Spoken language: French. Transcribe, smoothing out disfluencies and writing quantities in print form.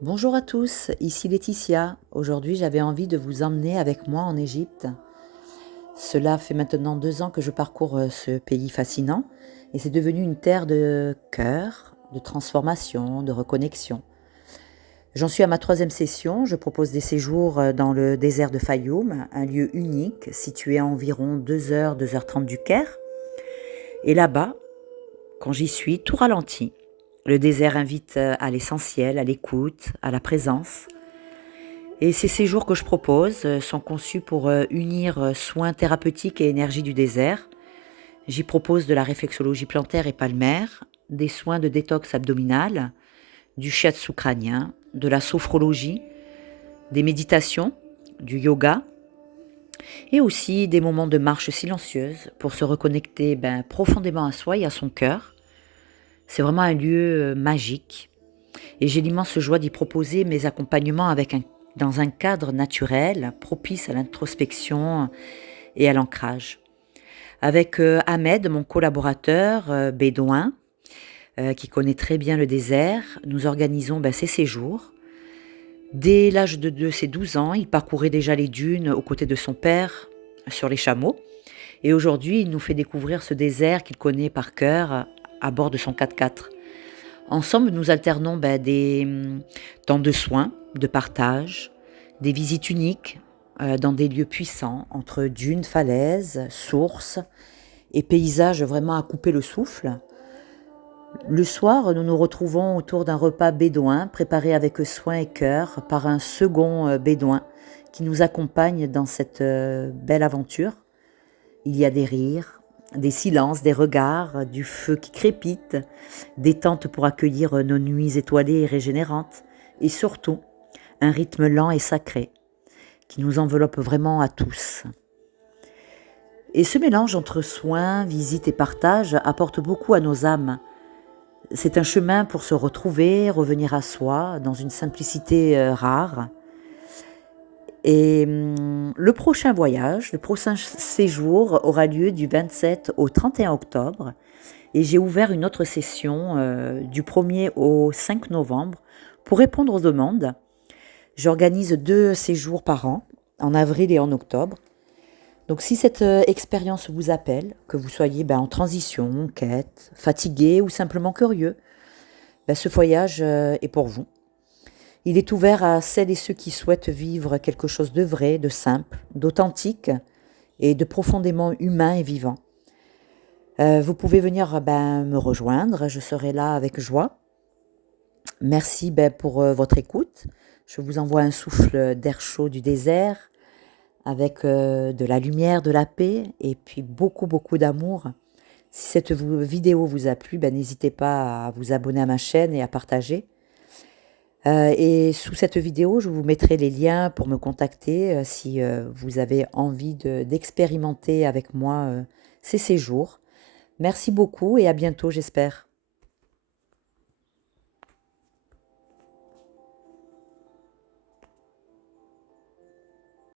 Bonjour à tous, ici Laetitia. Aujourd'hui, j'avais envie de vous emmener avec moi en Égypte. Cela fait maintenant 2 ans que je parcours ce pays fascinant et c'est devenu une terre de cœur, de transformation, de reconnexion. J'en suis à ma troisième session. Je propose des séjours dans le désert de Fayoum, un lieu unique situé à environ 2 heures, 2h30 du Caire. Et là-bas, quand j'y suis, tout ralentit. Le désert invite à l'essentiel, à l'écoute, à la présence. Et ces séjours que je propose sont conçus pour unir soins thérapeutiques et énergie du désert. J'y propose de la réflexologie plantaire et palmaire, des soins de détox abdominal, du shiatsu crânien, de la sophrologie, des méditations, du yoga et aussi des moments de marche silencieuse pour se reconnecter profondément à soi et à son cœur. C'est vraiment un lieu magique et j'ai l'immense joie d'y proposer mes accompagnements dans un cadre naturel, propice à l'introspection et à l'ancrage. Avec Ahmed, mon collaborateur bédouin, qui connaît très bien le désert, nous organisons ces séjours. Dès l'âge de ses 12 ans, il parcourait déjà les dunes aux côtés de son père sur les chameaux. Et aujourd'hui, il nous fait découvrir ce désert qu'il connaît par cœur à bord de son 4x4. Ensemble, nous alternons des temps de soins, de partage, des visites uniques dans des lieux puissants, entre dunes, falaises, sources et paysages vraiment à couper le souffle. Le soir, nous nous retrouvons autour d'un repas bédouin préparé avec soin et cœur par un second bédouin qui nous accompagne dans cette belle aventure. Il y a des rires, des silences, des regards, du feu qui crépite, des tentes pour accueillir nos nuits étoilées et régénérantes, et surtout un rythme lent et sacré qui nous enveloppe vraiment à tous. Et ce mélange entre soins, visite et partage apporte beaucoup à nos âmes. C'est un chemin pour se retrouver, revenir à soi dans une simplicité rare. Et le prochain voyage, le prochain séjour aura lieu du 27 au 31 octobre. Et j'ai ouvert une autre session du 1er au 5 novembre pour répondre aux demandes. J'organise 2 séjours par an, en avril et en octobre. Donc si cette expérience vous appelle, que vous soyez en transition, en quête, fatigué ou simplement curieux, ce voyage est pour vous. Il est ouvert à celles et ceux qui souhaitent vivre quelque chose de vrai, de simple, d'authentique et de profondément humain et vivant. Vous pouvez venir me rejoindre, je serai là avec joie. Merci pour votre écoute. Je vous envoie un souffle d'air chaud du désert avec de la lumière, de la paix et puis beaucoup, beaucoup d'amour. Si cette vidéo vous a plu, n'hésitez pas à vous abonner à ma chaîne et à partager. Et sous cette vidéo, je vous mettrai les liens pour me contacter si vous avez envie d'expérimenter avec moi ces séjours. Merci beaucoup et à bientôt, j'espère.